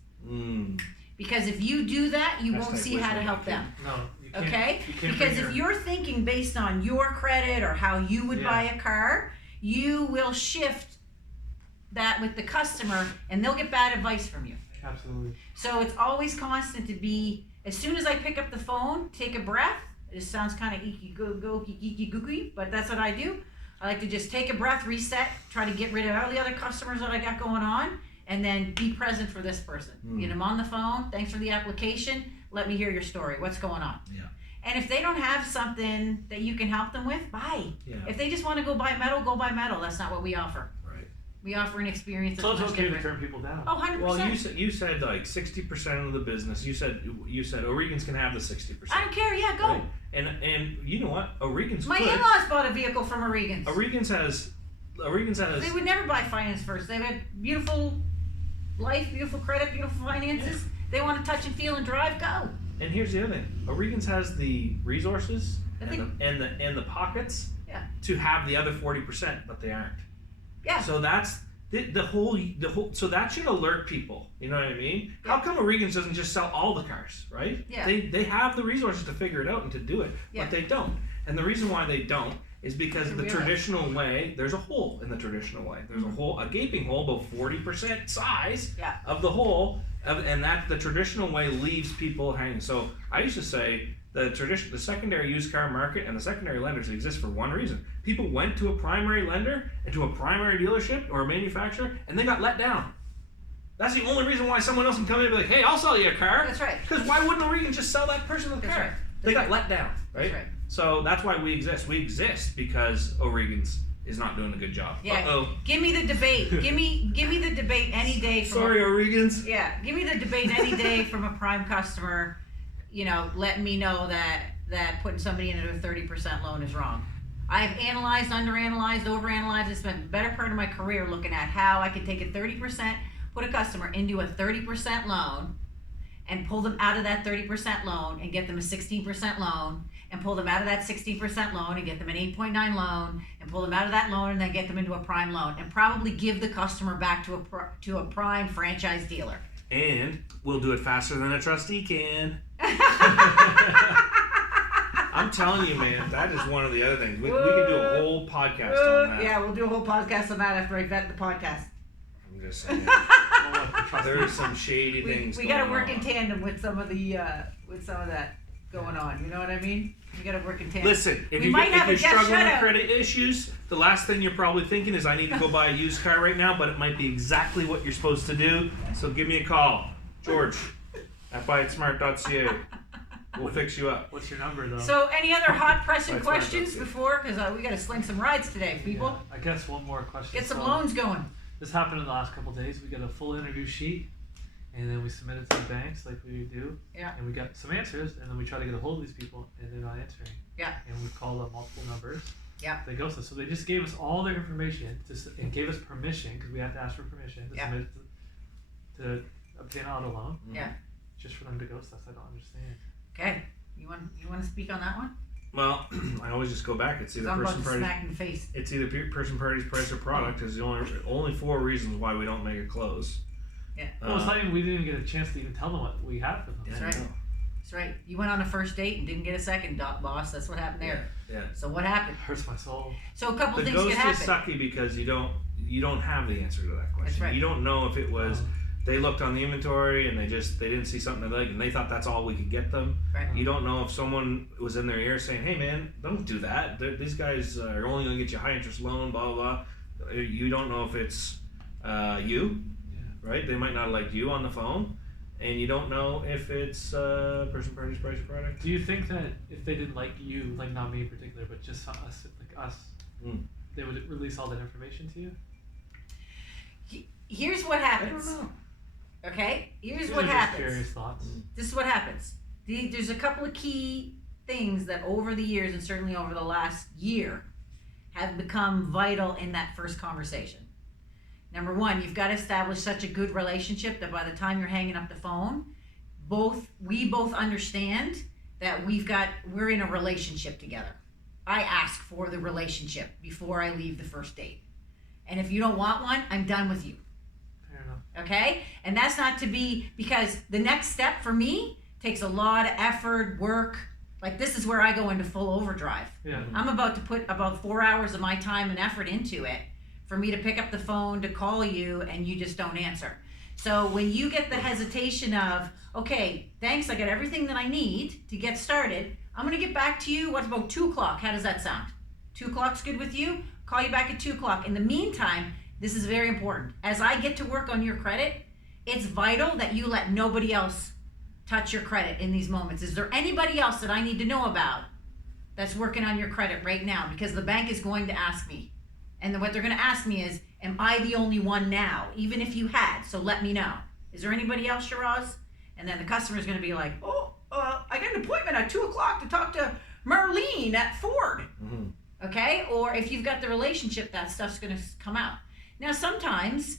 Because if you do that, you won't see how to help them. No. Okay? Because if you're thinking based on your credit or how you would buy a car, you will shift that with the customer, and they'll get bad advice from you. Absolutely. So it's always constant to be, as soon as I pick up the phone, take a breath. It sounds kind of geeky, but that's what I do. I like to just take a breath, reset, try to get rid of all the other customers that I got going on, and then be present for this person. Get them on the phone. Thanks for the application. Let me hear your story. What's going on? Yeah. And if they don't have something that you can help them with, buy. Yeah. If they just want to go buy metal, go buy metal. That's not what we offer. Right. We offer an experience. So it's okay to turn people down. Oh, 100%. Well, you said like 60% of the business. You said O'Regans can have the 60%. I don't care. Yeah, go. Right. And you know what? O'Regans. My in-laws bought a vehicle from O'Regans. O'Regans has. They would never buy finance first. They've had beautiful life, beautiful credit, beautiful finances. Yeah. They want to touch and feel and drive. Go. And here's the other thing: O'Regan's has the resources I and the pockets Yeah. to have the other 40%, but they aren't. Yeah. So that's the whole. So that should alert people. You know what I mean? Yeah. How come O'Regan's doesn't just sell all the cars, right? Yeah. They have the resources to figure it out and to do it, Yeah. but they don't. And the reason why they don't is because the Really? traditional way, there's a hole in the traditional way. There's a gaping hole about 40% size Yeah. of the hole, and that the traditional way leaves people hanging. So I used to say the secondary used car market and the secondary lenders exist for one reason. People went to a primary lender and to a primary dealership or a manufacturer, and they got let down. That's the only reason why someone else can come in and be like, hey, I'll sell you a car. That's right. Because why wouldn't O'Regan just sell that person the That's car? right. They That's got let down, right? That's right. So that's why we exist. We exist because O'Regan's is not doing a good job. Yeah. Uh-oh. Give me the debate. give me the debate any day. From Sorry, O'Regan's. Yeah. Give me the debate any day from a prime customer. You know, letting me know that putting somebody into a 30% loan is wrong. I have analyzed, underanalyzed, overanalyzed. I spent the better part of my career looking at how I could take a 30%, put a customer into a 30% loan, and pull them out of that 30% loan and get them a 16% loan, and pull them out of that 16% loan and get them an 8.9 loan, and pull them out of that loan and then get them into a prime loan, and probably give the customer back to a prime franchise dealer. And we'll do it faster than a trustee can. I'm telling you, man, that is one of the other things. We can do a whole podcast on that. Yeah, we'll do a whole podcast on that after I vet the podcast. I'm just saying. There's some shady things We going got to work on. in tandem with some of that going on. You know what I mean? We got to work in tandem. Listen, if We might have you're a guest struggling with shutout. credit issues, the last thing you're probably thinking is I need to go buy a used car right now, but it might be exactly what you're supposed to do. So give me a call. George at buyitsmart.ca. We'll fix you up. What's your number though? So, any other hot pressing That's questions right. before? Because we got to sling some rides today, people. Yeah, I guess one more question. Get some So, loans going. This happened in the last couple of days. We got a full interview sheet, and then we submit it to the banks like we do. Yeah. And we got some answers, and then we try to get a hold of these people, and they're not answering. Yeah. And we called up multiple numbers. Yeah. They ghosted us. So they just gave us all their information and gave us permission, because we have to ask for permission to Yeah. submit it to obtain an auto loan. Yeah. Just for them to ghost us, I don't understand. Okay. You want to speak on that one? Well, I always just go back. It's 'Cause either I'm about person to parties. smack in the face. It's either person parties, price, or product. Is the only 4 reasons why we don't make a close. Yeah. Well, it's not even, we didn't even get a chance to even tell them what we have for them. That's I right. know. That's right. You went on a first date and didn't get a second, boss. That's what happened there. Yeah. So what happened? Hurts my soul. So a couple The things ghost could is happen. sucky because you don't have the answer to that question. That's right. You don't know if it was they looked on the inventory and they didn't see something they liked and they thought that's all we could get them. Right. You don't know if someone was in their ear saying, "Hey man, don't do that. These guys are only going to get you a high interest loan." Blah blah blah. You don't know if it's you, right? They might not have liked you on the phone, and you don't know if it's person, parties, price, or product. Do you think that if they didn't like you, like not me in particular, but just us, they would release all that information to you? Here's what I happens. don't know. Okay? Here's These what are just happens. Curious thoughts. This is what happens. There's a couple of key things that over the years, and certainly over the last year, have become vital in that first conversation. Number one, you've got to establish such a good relationship that by the time you're hanging up the phone, we both understand that we're in a relationship together. I ask for the relationship before I leave the first date. And if you don't want one, I'm done with you. Fair enough. Okay? And that's not to be, because the next step for me takes a lot of effort, work. Like, this is where I go into full overdrive. Yeah. I'm about to put about 4 hours of my time and effort into it for me to pick up the phone to call you and you just don't answer. So when you get the hesitation of, okay, thanks, I got everything that I need to get started, I'm going to get back to you. What about 2 o'clock? How does that sound? 2 o'clock's good with you? Call you back at 2 o'clock. In the meantime, this is very important. As I get to work on your credit, it's vital that you let nobody else touch your credit in these moments. Is there anybody else that I need to know about that's working on your credit right now? Because the bank is going to ask me. And then what they're going to ask me is, am I the only one now? Even if you had, so let me know. Is there anybody else, Sheraz? And then the customer's going to be like, I got an appointment at 2 o'clock to talk to Marlene at Ford. Mm-hmm. Okay? Or if you've got the relationship, that stuff's going to come out. Now, sometimes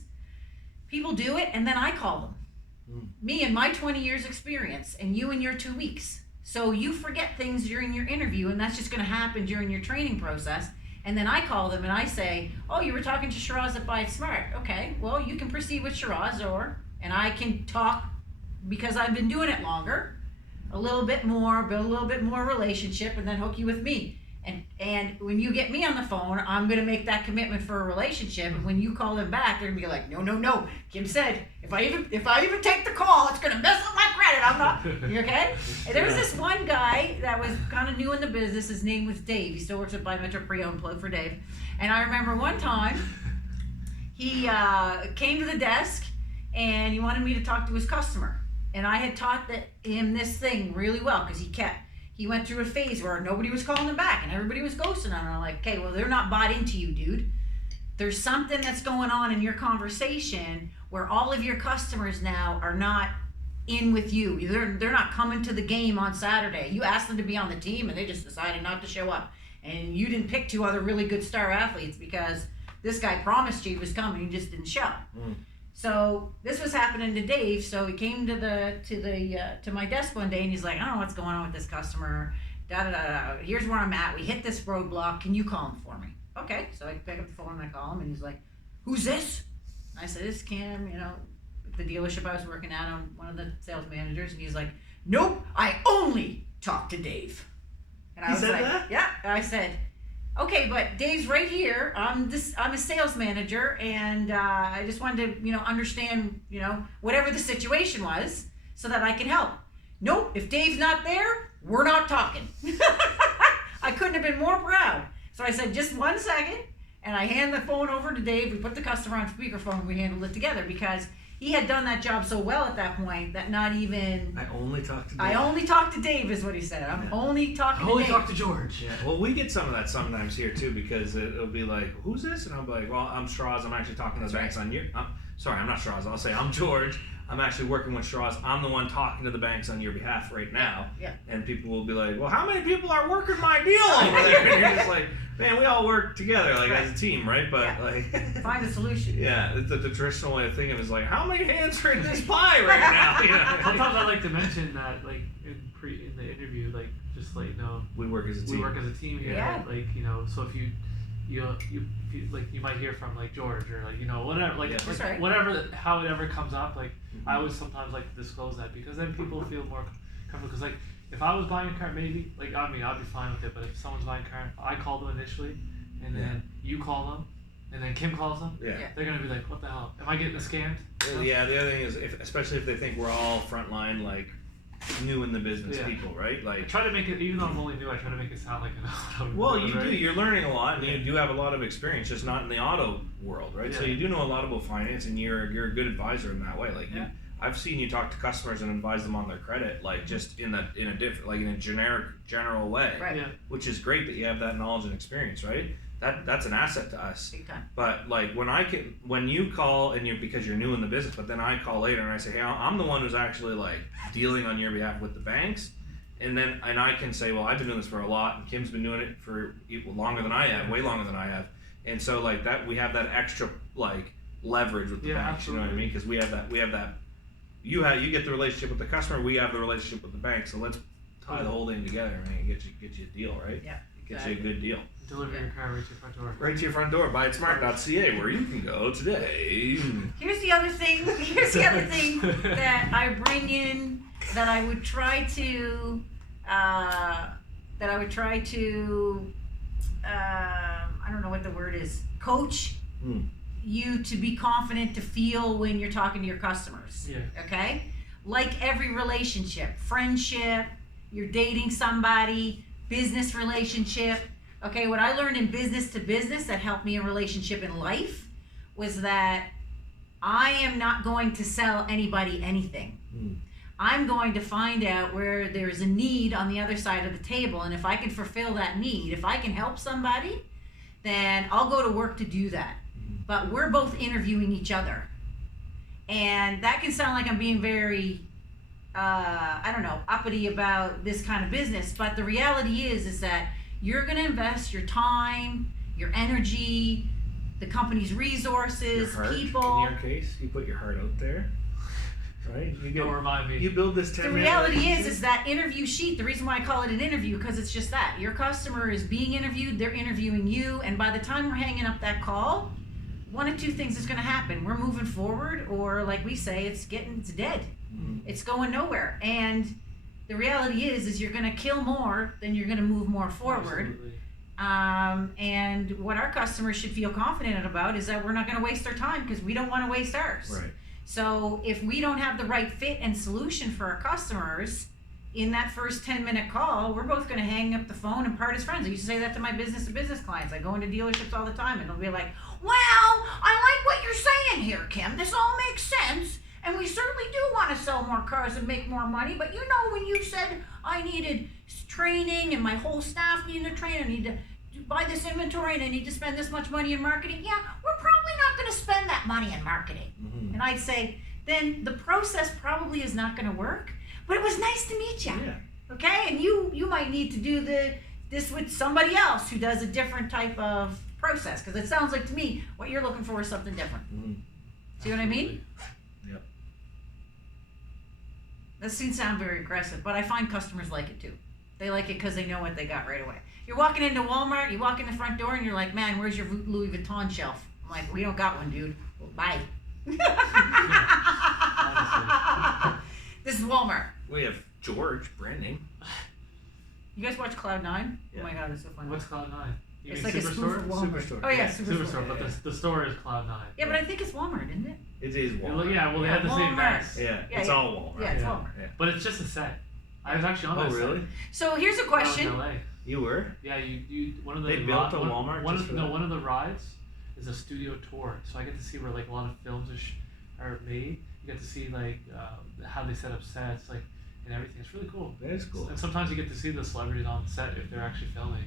people do it and then I call them. Me and my 20 years experience, and you and your 2 weeks. So you forget things during your interview, and that's just going to happen during your training process. And then I call them and I say, oh, you were talking to Sheraz at Buy It Smart. Okay, well, you can proceed with Sheraz, and I can talk, because I've been doing it longer, a little bit more, build a little bit more relationship, and then hook you with me. And when you get me on the phone, I'm going to make that commitment for a relationship. And when you call them back, they're going to be like, no. Kim said, if I even take the call, it's going to mess up my credit. I'm not. You okay? And there was this one guy that was kind of new in the business. His name was Dave. He still works at Biometric Pre-Owned. Plug for Dave. And I remember one time he came to the desk and he wanted me to talk to his customer. And I had taught him this thing really well, because he went through a phase where nobody was calling him back and everybody was ghosting him. And I'm like, okay, well, they're not bought into you, dude. There's something that's going on in your conversation where all of your customers now are not in with you. They're not coming to the game on Saturday. You asked them to be on the team and they just decided not to show up. And you didn't pick 2 other really good star athletes because this guy promised you he was coming, he just didn't show. So this was happening to Dave. So he came to my desk one day and he's like, I don't know what's going on with this customer. Here's where I'm at. We hit this roadblock. Can you call him for me? Okay. So I pick up the phone and I call him and he's like, who's this? I said, this is Kim, the dealership I was working at. I'm one of the sales managers. And he's like, nope, I only talk to Dave. And I was like, that? Yeah. And I said, okay, but Dave's right here. I'm a sales manager, and I just wanted to, understand, whatever the situation was, so that I can help. Nope, if Dave's not there, we're not talking. I couldn't have been more proud. So I said, just 1 second, and I hand the phone over to Dave. We put the customer on speakerphone. We handled it together because he had done that job so well at that point that not even... I only talk to Dave. I only talk to Dave is what he said. I'm only talking to Dave. I only talk to George. Yeah. Well, we get some of that sometimes here too, because it'll be like, who's this? And I'll be like, well, I'm Sheraz. I'm actually talking to the banks on your... sorry, I'm not Sheraz. I'll say, I'm George. I'm actually working with Sheraz. I'm the one talking to the banks on your behalf right now. Yeah. And people will be like, well, how many people are working my deal over there? And you're just like, man, we all work together, as a team, right? But find a solution. Yeah, the traditional way of thinking is like, how many hands are in this pie right now? Sometimes I like to mention that, in the interview, just we work as a team. We work as a team here. Yeah. So if you might hear from George or whatever, right. whatever, how it ever comes up, I always sometimes like to disclose that, because then people feel more comfortable. Because if I was buying a car, maybe I'd be fine with it. But if someone's buying a car, I call them initially, and then you call them, and then Kim calls them. Yeah. They're gonna be like, what the hell? Am I getting scammed? Yeah. The other thing is, especially if they think we're all frontline, new in the business people, right? I try to make it, even though I'm only new, I try to make it sound like an well, you do. You're learning a lot, and you do have a lot of experience, just not in the auto world, right? Yeah. So you do know a lot about finance, and you're a good advisor in that way. I've seen you talk to customers and advise them on their credit, just in a different, in a general way, right? Yeah. Which is great that you have that knowledge and experience, right? That's an asset to us. Big time. But when you call and because you're new in the business, but then I call later and I say, hey, I'm the one who's actually dealing on your behalf with the banks, and I can say, well, I've been doing this for a lot, and Kim's been doing it for longer than I have, way longer than I have, and so that we have that extra leverage with the banks. Absolutely. You know what I mean? Because we have that. You get the relationship with the customer, we have the relationship with the bank, so let's tie the whole thing together, man, and get you a deal, right? Yeah. Gets you a good deal. Deliver your car right to your front door. Right to your front door. BuyItSmart.ca, where you can go today. Here's the other thing that I bring in that I would try to I don't know what the word is, coach you to be confident to feel when you're talking to your customers. Yeah. Okay? Like every relationship, friendship, you're dating somebody, business relationship. Okay, what I learned in business to business that helped me in relationship in life was that I am not going to sell anybody anything. I'm going to find out where there's a need on the other side of the table, and if I can fulfill that need, if I can help somebody, then I'll go to work to do that. But we're both interviewing each other. And that can sound like I'm being very uppity about this kind of business, but the reality is that you're going to invest your time, your energy, the company's resources, your heart, people. In your case, you put your heart out there. right? Don't remind me. You build this 10 The reality is that interview sheet, the reason why I call it an interview, because it's just that. Your customer is being interviewed, they're interviewing you, and by the time we're hanging up that call, one of two things is going to happen. We're moving forward, or like we say, it's dead. Mm-hmm. It's going nowhere. And the reality is you're going to kill more than you're going to move more forward. Absolutely. And what our customers should feel confident about is that we're not going to waste their time, because we don't want to waste ours. Right. So if we don't have the right fit and solution for our customers in that first 10-minute call, we're both going to hang up the phone and part as friends. I used to say that to my business-to-business clients. I go into dealerships all the time, and they'll be like, well, I like what you're saying here, Kim. This all makes sense. And we certainly do want to sell more cars and make more money. But you know, when you said I needed training and my whole staff needed to train, I need to buy this inventory and I need to spend this much money in marketing. Yeah, we're probably not going to spend that money in marketing. Mm-hmm. And I'd say, then the process probably is not going to work. But it was nice to meet you. Yeah. Okay? And you might need to do this with somebody else who does a different type of process. Because it sounds like to me, what you're looking for is something different. Mm-hmm. See what I mean? Yep. That seems to sound very aggressive, but I find customers like it too. They like it because they know what they got right away. You're walking into Walmart, you walk in the front door, and you're like, man, where's your Louis Vuitton shelf? I'm like, we don't got one, dude. Well, bye. This is Walmart. We have George, brand name. You guys watch Cloud 9? Yeah. Oh my god, it's so funny. What's Cloud9? You It's mean like a spoof of Walmart. Superstore. Oh yeah, Yeah. Superstore. But Yeah. the store is Cloud9. Yeah, but I think it's Walmart, isn't it? It is Walmart. Yeah, well, they have the same Walmart. max. Yeah, Yeah, it's yeah. all Walmart. Yeah, it's Yeah. Walmart. Yeah. But it's just a set. I was actually on Oh, that set. really? So here's a I was in question. LA. You were? Yeah, you one of the They built a one- Walmart One just of for no that? one of the rides is a studio tour, so I get to see where like a lot of films are made. You get to see like how they set up sets, like and everything. It's really cool. That is cool. And sometimes you get to see the celebrities on set if they're actually filming,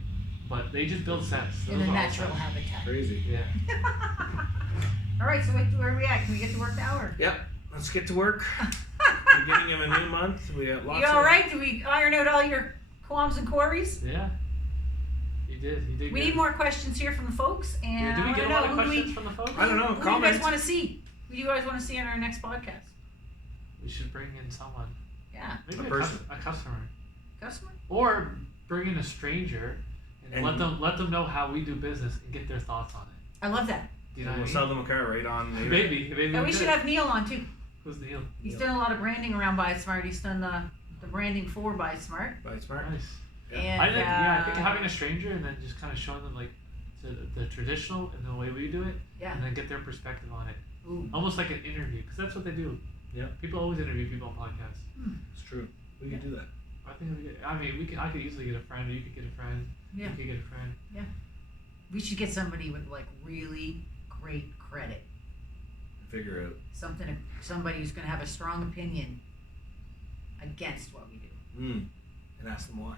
but they just build sets. In Those a are all natural sets. habitat. Crazy. Yeah. All right, so where are we at? Can we get to work now? Or? Yep. Let's get to work. Beginning of a new month. We got lots You all of... right? Do we iron out all your qualms and queries? Yeah. You did. You did. We good. need more questions here from the folks. And Yeah, do we I get a wanna lot of know, questions from the folks? I don't know. Who do you Comments. guys want to see? Who do you guys want to see on our next podcast? We should bring in someone. Yeah, Maybe A person. a customer. customer. Or bring in a stranger and, And- let them know how we do business and get their thoughts on it. I love that. Do you know We'll what I sell them a car right on... mean? Maybe And we should have Neil on too. Who's Neil? He's Neil. done a lot of branding around Buy Smart. He's done the branding for Buy Smart. Buy Smart. Nice. And I think having a stranger and then just kind of showing them like the traditional and the way we do it, yeah. and then get their perspective on it, Ooh. almost like an interview, because that's what they do. Yeah. People always interview people on podcasts. It's true. We can do that. I think I could easily get a friend, or you could get a friend. Yeah. You could get a friend. We should get somebody with like really great credit. Figure out. Somebody who's going to have a strong opinion against what we do. And ask them why.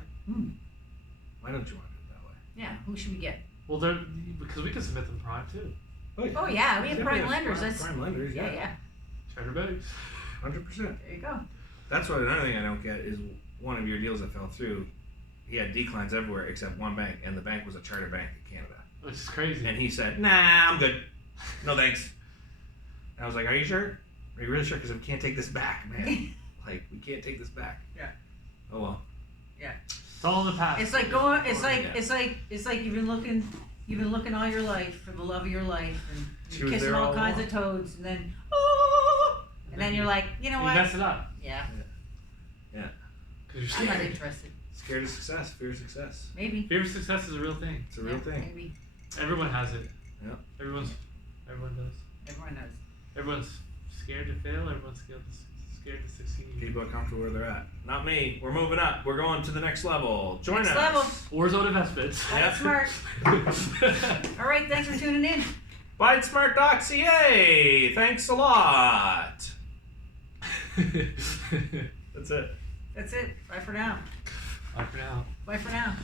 Why don't you want to do it that way? Yeah. Who should we get? Well, because we can submit them prime too. Oh yeah, we have prime lenders. Prime, That's prime lenders. yeah, Yeah. yeah. Cheddar bags. 100%. There you go. That's what another thing I don't get is one of your deals that fell through. He had declines everywhere except one bank, and the bank was a charter bank in Canada. Which is crazy. And he said, "Nah, I'm good. No thanks." And I was like, "Are you sure? Are you really sure? Because we can't take this back, man. Like, we can't take this back." Yeah. Oh well. It's all in the past. It's like going. It's like Yeah. it's like you've been looking all your life for the love of your life, and She you're was kissing there all all kinds along. of toads, and then oh, and then you're like, you know You what? mess it up. Yeah, Because you're I'm not scared. interested. Scared of success, fear of success. Maybe. Fear of success is a real thing. It's a real Yeah, thing. Maybe Everyone has it. Yeah. Everyone does. everyone knows. Everyone's scared to fail. Everyone's scared to succeed. People are comfortable where they're at. Not me. We're moving up. We're going to the next level. Join Next us. level. Warzone investments. Buy Yeah. Smart. All right, thanks for tuning in. BuyItSmart.ca. Thanks a lot. That's it. That's it. Bye for now. Bye for now. Bye for now.